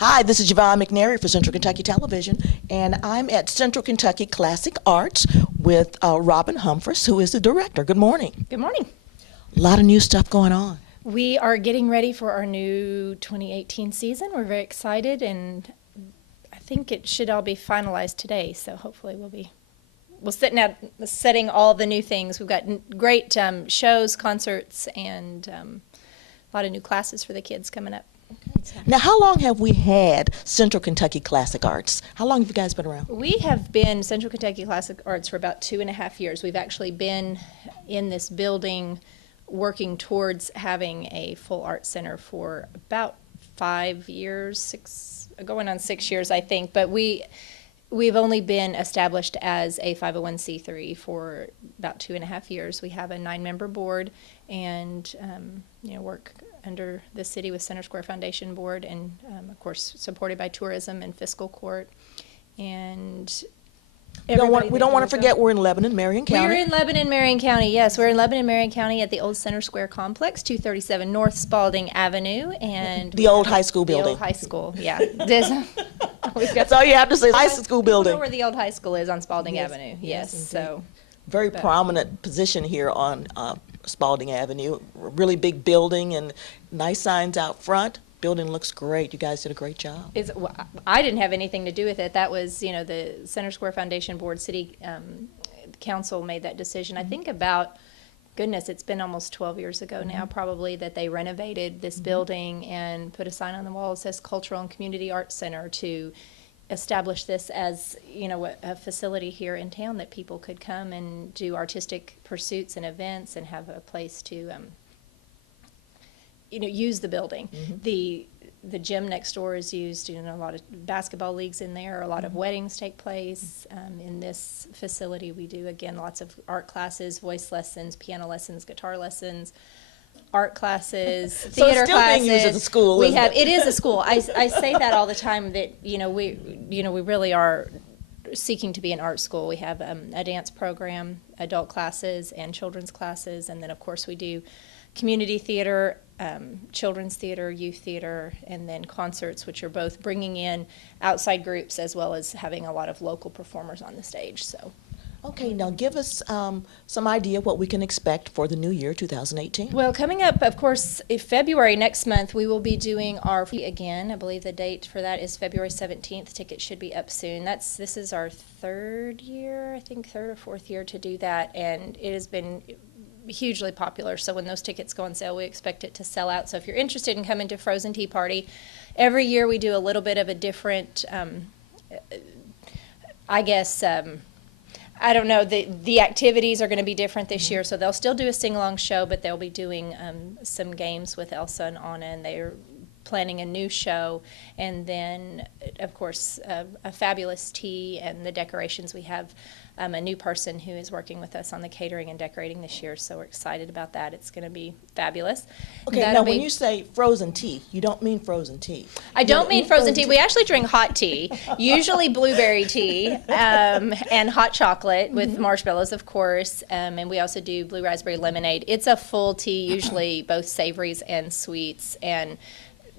Hi, this is Yvonne McNary for Central Kentucky Television, and I'm at Central Kentucky Classic Arts with Robin Humphreys, who is the director. Good morning. Good morning. A lot of new stuff going on. We are getting ready for our new 2018 season. We're very excited, and I think it should all be finalized today. So hopefully we'll setting all the new things. We've got great shows, concerts, and a lot of new classes for the kids coming up. Now, how long have we had Central Kentucky Classic Arts? How long have you guys been around? We have been Central Kentucky Classic Arts for about 2.5 years. We've actually been in this building working towards having a full art center for about 5 years, going on 6 years, I think. But we've only been established as a 501c3 for about 2.5 years. We have a 9-member board and work under the city with Center Square Foundation Board, and of course supported by tourism and fiscal court. And we don't want to forget we're in Lebanon, Marion County. We're in Lebanon, Marion County. Yes, we're in Lebanon, Marion County at the old Center Square complex, 237 North Spalding Avenue, and the old high school building. The old high school, yeah. That's all you have to say. High school building. You know where the old high school is on Spalding Avenue. Yes. So very prominent position here on Spalding Avenue. Really big building and nice signs out front. Building looks great. You guys did a great job. I didn't have anything to do with it. That was, the Center Square Foundation Board, City Council made that decision. I think about, goodness, it's been almost 12 years ago now probably that they renovated this building and put a sign on the wall that says Cultural and Community Arts Center to establish this as, a facility here in town that people could come and do artistic pursuits and events and have a place to use the building. The gym next door is used, a lot of basketball leagues in there, a lot of weddings take place. In this facility we do, again, lots of art classes, voice lessons, piano lessons, guitar lessons, art classes, theater so it's still classes. Being used as a school, It is a school. I say that all the time that, we really are seeking to be an art school. We have a dance program, adult classes and children's classes, and then of course we do community theater, children's theater, youth theater, and then concerts, which are both bringing in outside groups as well as having a lot of local performers on the stage. So, okay, now give us some idea what we can expect for the new year, 2018. Well, coming up, of course, in February next month, we will be doing our again. I believe the date for that is February 17th. Tickets should be up soon. This is our third year, I think, third or fourth year to do that, and it has been hugely popular. So when those tickets go on sale, we expect it to sell out. So if you're interested in coming to Frozen Tea Party, every year we do a little bit of a different, I don't know, the activities are going to be different this year. So they'll still do a sing-along show, but they'll be doing some games with Elsa and Anna, and they're planning a new show, and then of course a fabulous tea and the decorations. We have a new person who is working with us on the catering and decorating this year, so we're excited about that. It's going to be fabulous. Okay, now when you say frozen tea, you don't mean frozen tea. I don't mean frozen tea. We actually drink hot tea, usually blueberry tea and hot chocolate with marshmallows, of course, and we also do blue raspberry lemonade. It's a full tea, usually both savories and sweets, and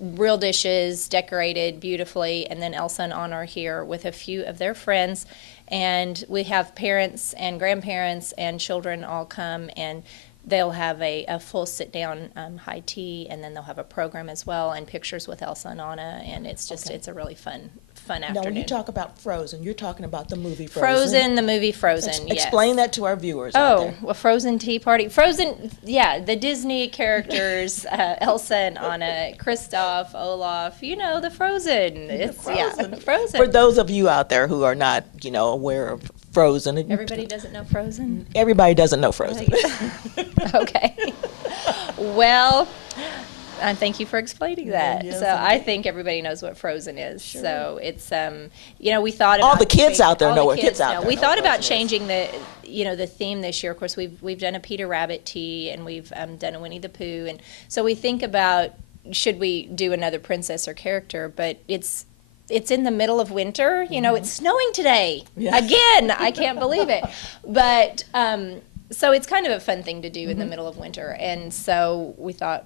real dishes decorated beautifully, and then Elsa and Anna are here with a few of their friends, and we have parents and grandparents and children all come, and they'll have a full sit-down high tea, and then they'll have a program as well and pictures with Elsa and Anna, and it's just it's a really fun afternoon. Now when you talk about Frozen, you're talking about the movie Frozen, the movie Frozen. Yes. Explain that to our viewers out there. Well, Frozen Tea Party. Frozen, the Disney characters, Elsa and Anna, Kristoff, Olaf, the Frozen. It's Frozen. For those of you out there who are not, aware of Frozen. Everybody doesn't know Frozen? Everybody doesn't know Frozen. Okay. Well, thank you for explaining that. Yes, I think everybody knows what Frozen is. Sure. So it's, we thought about all the kids out there know what kids out there. We thought about changing the theme this year. Of course, we've done a Peter Rabbit tea, and we've done a Winnie the Pooh, and so we think about, should we do another princess or character? But it's in the middle of winter. It's snowing today again. I can't believe it. But so it's kind of a fun thing to do in the middle of winter, and so we thought,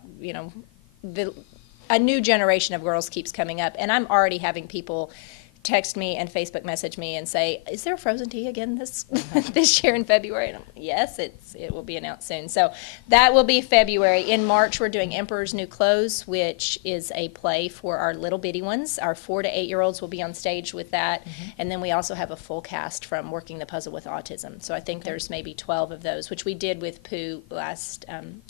a new generation of girls keeps coming up, and I'm already having people text me and Facebook message me and say, "Is there a Frozen Tea again this this year in February?" And yes, it will be announced soon. So that will be February. In March, we're doing Emperor's New Clothes, which is a play for our little bitty ones. Our 4 to 8 year olds will be on stage with that, and then we also have a full cast from Working the Puzzle with Autism. So I think there's maybe 12 of those, which we did with Pooh last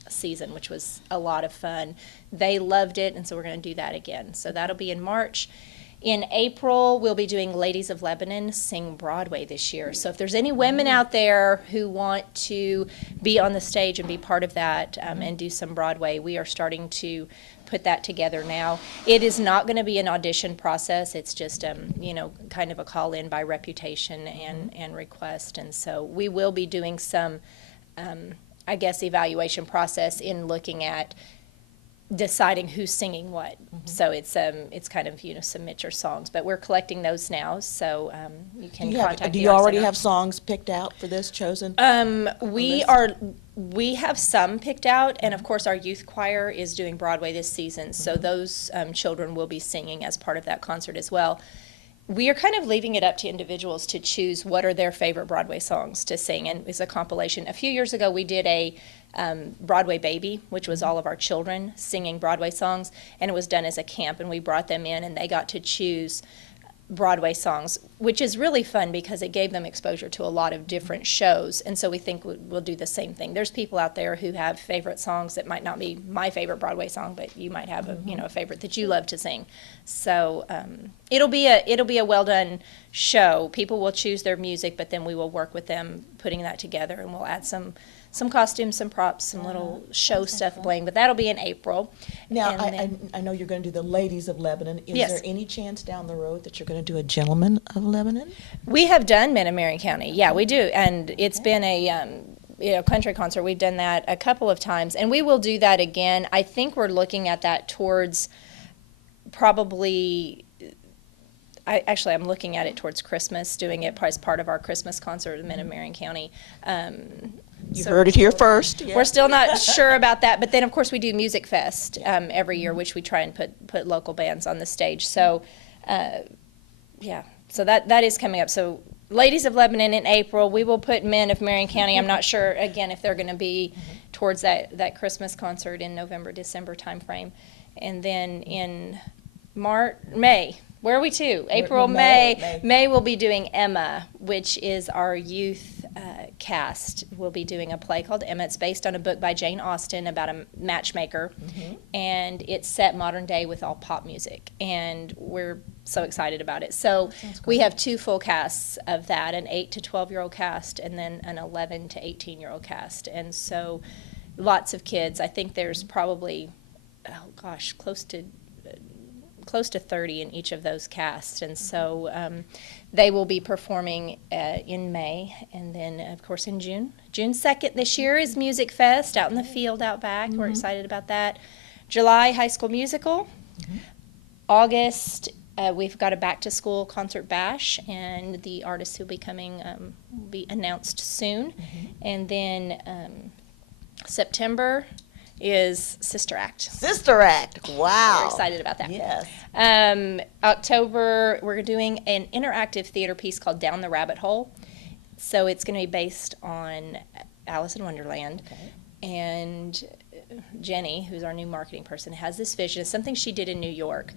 season, which was a lot of fun. They loved it, and so we're going to do that again. So that'll be in March. In April, we'll be doing Ladies of Lebanon Sing Broadway this year. So if there's any women out there who want to be on the stage and be part of that and do some Broadway, we are starting to put that together now. It is not going to be an audition process. It's just, kind of a call in by reputation and request. And so we will be doing some, evaluation process in looking at deciding who's singing what. So it's kind of submit your songs, but we're collecting those now. So you can contact. Do you already have songs picked out for this, chosen? We have some picked out, and of course our youth choir is doing Broadway this season. So those children will be singing as part of that concert as well. We are kind of leaving it up to individuals to choose what are their favorite Broadway songs to sing, and it's a compilation. A few years ago, we did a Broadway Baby, which was all of our children singing Broadway songs, and it was done as a camp, and we brought them in, and they got to choose Broadway songs, which is really fun because it gave them exposure to a lot of different shows, and so we think we'll do the same thing. There's people out there who have favorite songs that might not be my favorite Broadway song, but you might have a favorite that you love to sing. So it'll be a well done show. People will choose their music, but then we will work with them putting that together, and we'll add some costumes, some props, some little show stuff bling, but that'll be in April. Now, I know you're going to do the Ladies of Lebanon. Is Yes. there any chance down the road that you're going to do a Gentleman of Lebanon? We have done Men of Marion County. Yeah, we do. And it's been a country concert. We've done that a couple of times, and we will do that again. I think we're looking at that towards probably I'm looking at it towards Christmas, doing it as part of our Christmas concert at Men of Marion County. You heard it here first. Yeah. We're still not sure about that, but then of course we do Music Fest every year, which we try and put local bands on the stage. So, so that is coming up. So, Ladies of Lebanon in April. We will put Men of Marion County. I'm not sure again if they're going to be towards that Christmas concert in November, December timeframe, and then in May. Where are we to? April, May. May we'll be doing Emma, which is our youth cast. We'll be doing a play called Emma. It's based on a book by Jane Austen about a matchmaker, and it's set modern day with all pop music, and we're so excited about it. So we have 2 full casts of that, an 8 to 12-year-old cast, and then an 11 to 18-year-old cast, and so lots of kids. I think there's probably, close to 30 in each of those casts, and so they will be performing in May, and then of course in June 2nd this year is Music Fest out in the field out back. We're excited about that. July, High School Musical. August, we've got a back to school concert bash, and the artists who will be coming will be announced soon. And then September is Sister Act. Sister Act. Wow. We're excited about that. Yes. October, we're doing an interactive theater piece called Down the Rabbit Hole. So it's going to be based on Alice in Wonderland. Okay. And Jenny, who's our new marketing person, has this vision. It's something she did in New York.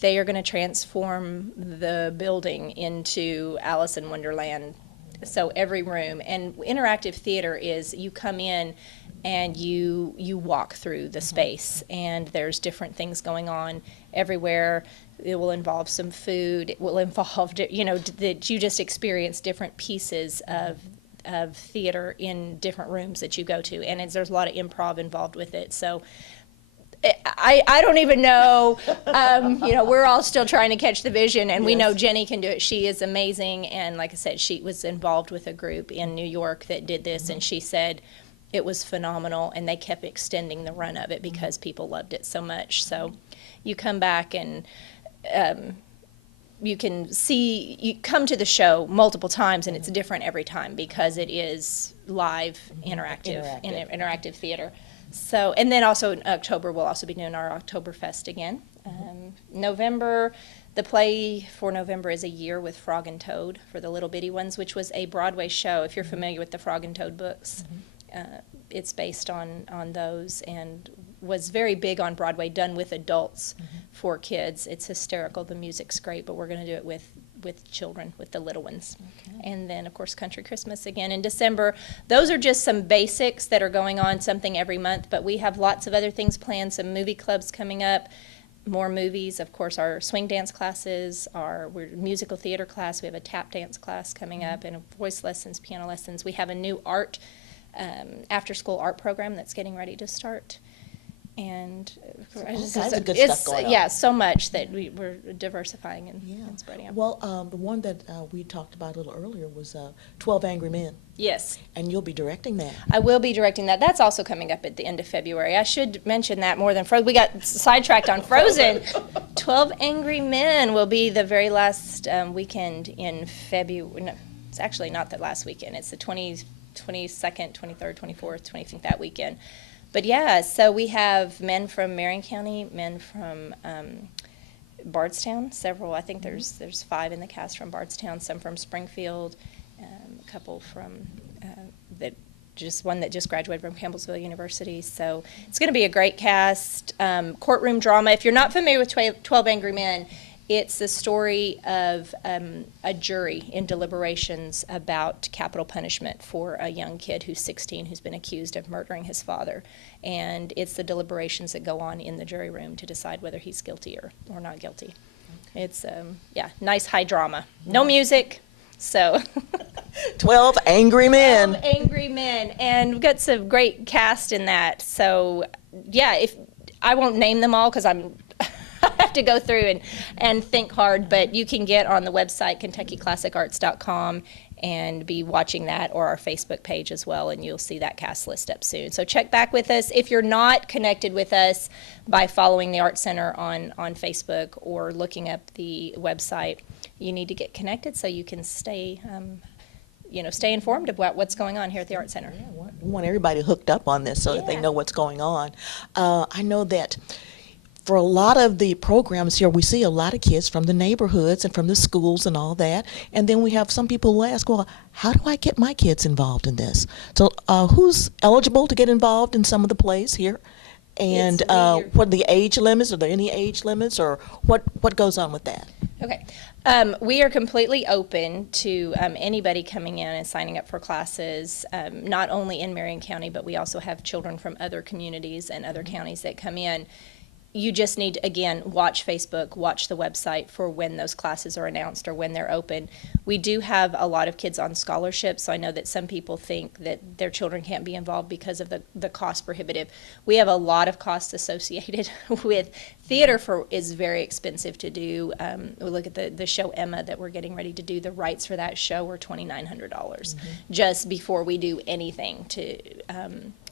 They are going to transform the building into Alice in Wonderland. So every room. And interactive theater is you come in and you walk through the space, and there's different things going on everywhere. It will involve some food. It will involve, that you just experience different pieces of theater in different rooms that you go to, and there's a lot of improv involved with it. So I don't even know. We're all still trying to catch the vision, and we know Jenny can do it. She is amazing, and like I said, she was involved with a group in New York that did this, and she said it was phenomenal, and they kept extending the run of it because people loved it so much. So you come back and you come to the show multiple times, and it's different every time because it is live, interactive theater. So, and then also in October, we'll also be doing our Oktoberfest again. November, the play for November is A Year with Frog and Toad for the little bitty ones, which was a Broadway show. If you're familiar with the Frog and Toad books, it's based on those and was very big on Broadway, done with adults for kids. It's hysterical. The music's great, but we're going to do it with children, with the little ones. Okay. And then, of course, Country Christmas again in December. Those are just some basics that are going on, something every month, but we have lots of other things planned, some movie clubs coming up, more movies, of course, our swing dance classes, we're musical theater class, we have a tap dance class coming up, and voice lessons, piano lessons. We have a new art, after-school art program that's getting ready to start. And all kinds of good stuff going on. Yeah, so much that we're diversifying and spreading out. Well, the one that we talked about a little earlier was 12 Angry Men. Yes. And you'll be directing that. I will be directing that. That's also coming up at the end of February. I should mention that more than Frozen. We got sidetracked on Frozen. 12 Angry Men will be the very last weekend in February. No, it's actually not the last weekend. It's the 22nd, 23rd, 24th, 25th, that weekend. But yeah, so we have men from Marion County, men from Bardstown, several. I think there's 5 in the cast from Bardstown, some from Springfield, a couple from one that just graduated from Campbellsville University. So it's going to be a great cast. Courtroom drama. If you're not familiar with 12 Angry Men, it's the story of a jury in deliberations about capital punishment for a young kid who's 16 who's been accused of murdering his father. And it's the deliberations that go on in the jury room to decide whether he's guilty or not guilty. Okay. It's, nice high drama. No music, so. 12 Angry Men. 12 Angry Men. And we've got some great cast in that. So, yeah, I won't name them all because I have to go through and think hard, but you can get on the website KentuckyClassicArts.com and be watching that, or our Facebook page as well, and you'll see that cast list up soon. So check back with us. If you're not connected with us by following the Art Center on Facebook or looking up the website, you need to get connected so you can stay informed about what's going on here at the Art Center. Yeah, we want everybody hooked up on this so that they know what's going on. I know that for a lot of the programs here, we see a lot of kids from the neighborhoods and from the schools and all that. And then we have some people who ask, well, how do I get my kids involved in this? So who's eligible to get involved in some of the plays here? And what are the age limits? Are there any age limits, or what goes on with that? Okay. We are completely open to anybody coming in and signing up for classes, not only in Marion County, but we also have children from other communities and other counties that come in. You just need to, again, watch Facebook, watch the website for when those classes are announced or when they're open. We do have a lot of kids on scholarships, so I know that some people think that their children can't be involved because of the cost prohibitive. We have a lot of costs associated with theater. Is very expensive to do. We look at the show Emma that we're getting ready to do. The rights for that show are $2,900 just before we do anything.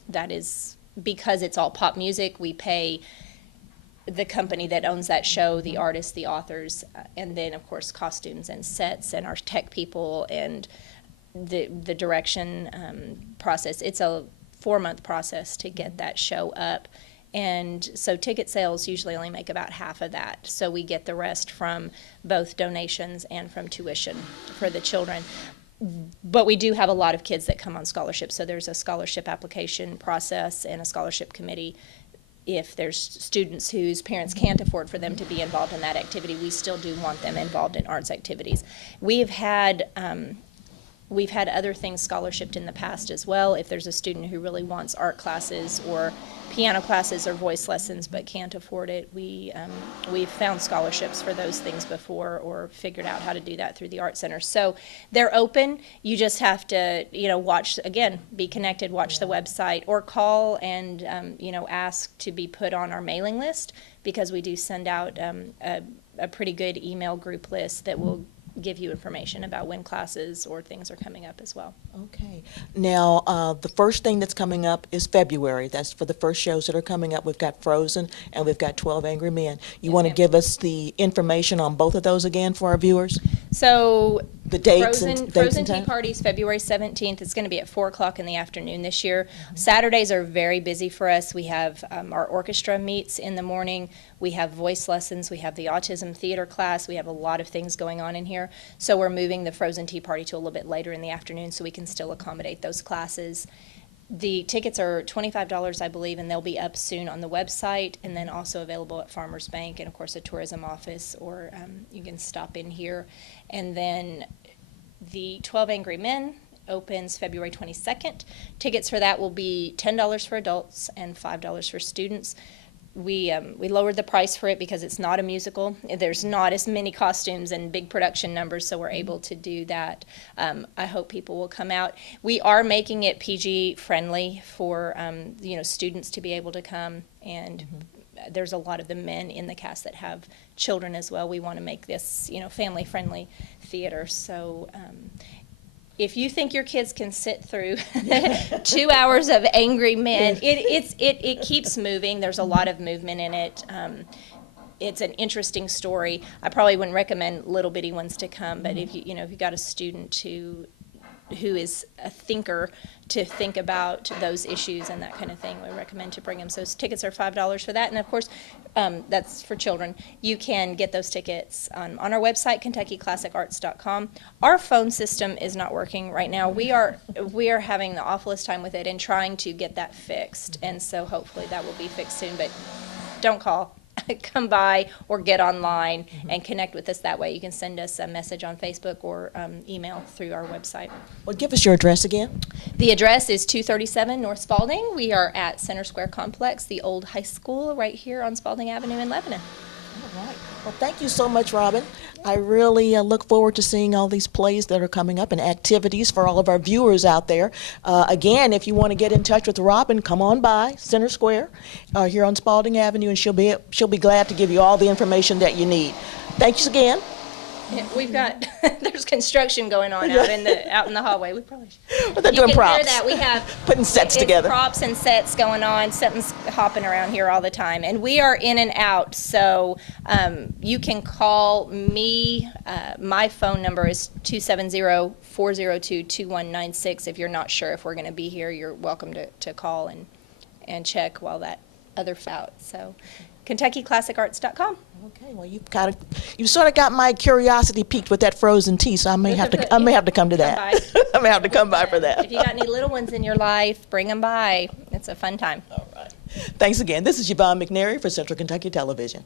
That is because it's all pop music. We pay the company that owns that show, the artists, the authors, and then of course costumes and sets and our tech people and the direction process. It's a 4-month process to get that show up, and so ticket sales usually only make about half of that, so we get the rest from both donations and from tuition for the children. But we do have a lot of kids that come on scholarships, so there's a scholarship application process and a scholarship committee. If there's students whose parents can't afford for them to be involved in that activity, we still do want them involved in arts activities. We've had other things scholarshiped in the past as well. If there's a student who really wants art classes or piano classes or voice lessons but can't afford it, we've found scholarships for those things before or figured out how to do that through the Art Center. So they're open. You just have to, watch, again, be connected, watch the website, or call and, ask to be put on our mailing list, because we do send out a pretty good email group list that will give you information about when classes or things are coming up as well. Okay. Now, the first thing that's coming up is February. That's for the first shows that are coming up. We've got Frozen and we've got 12 Angry Men. You want to give us the information on both of those again for our viewers? So The dates Frozen, and Frozen Tea time? Party's February 17th. It's going to be at 4 o'clock in the afternoon this year. Saturdays are very busy for us. We have our orchestra meets in the morning. We have voice lessons. We have the autism theater class. We have a lot of things going on in here. So we're moving the Frozen Tea Party to a little bit later in the afternoon so we can still accommodate those classes. The tickets are $25, I believe, and they'll be up soon on the website and then also available at Farmers Bank and, of course, a tourism office, or you can stop in here. And then the 12 Angry Men opens February 22nd. Tickets for that will be $10 for adults and $5 for students. We lowered the price for it because it's not a musical. There's not as many costumes and big production numbers, so we're able to do that. I hope people will come out. We are making it PG friendly for students to be able to come, and there's a lot of the men in the cast that have children as well. We want to make this family friendly theater. So if you think your kids can sit through 2 hours of Angry Men, it keeps moving. There's a lot of movement in it. It's an interesting story. I probably wouldn't recommend little bitty ones to come, but if you've got a student who is a thinker to think about those issues and that kind of thing, we recommend to bring them. So tickets are $5 for that, and of course that's for children. You can get those tickets on our website, KentuckyClassicArts.com. Our phone system is not working right now. We are having the awfulest time with it and trying to get that fixed, and so hopefully that will be fixed soon. But don't call. Come by or get online and connect with us that way. You can send us a message on Facebook or email through our website. Well, give us your address again. The address is 237 North Spalding. We are at Center Square Complex, the old high school right here on Spalding Avenue in Lebanon. All right. Well, thank you so much, Robin. I really look forward to seeing all these plays that are coming up and activities for all of our viewers out there. Again, if you want to get in touch with Robin, come on by Center Square here on Spalding Avenue, and she'll be glad to give you all the information that you need. Thanks again. Yeah, we've got there's construction going on out in the hallway. We probably should. Well, they're You doing can props. hear that. We have Putting sets it's together. Props and sets going on. Something's hopping around here all the time, and we are in and out. So you can call me. My phone number is 270-402-2196. If you're not sure if we're going to be here, you're welcome to call and check while that other out. So KentuckyClassicArts.com. Okay, well, you sort of got my curiosity piqued with that frozen tea, so I may have to come to that. I may have to come by for that. If you got any little ones in your life, bring them by. It's a fun time. All right. Thanks again. This is Yvonne McNary for Central Kentucky Television.